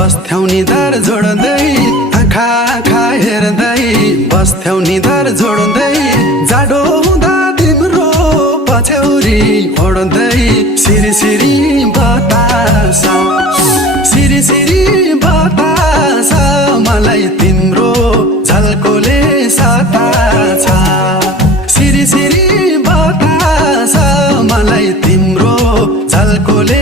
बस्थ्यौ निधार जोड्दै आँखा आँखा हेर्दै बस्थ्यौ निधार जोड्दै जाडो हुँदा तिम्रो पछ्यौरी ओड्दै सिरी सिरी बतास सिरी सिरी बतास मलाई तिम्रो झल्कोले सताछ सिरी सिरी बतास मलाई तिम्रो झल्कोले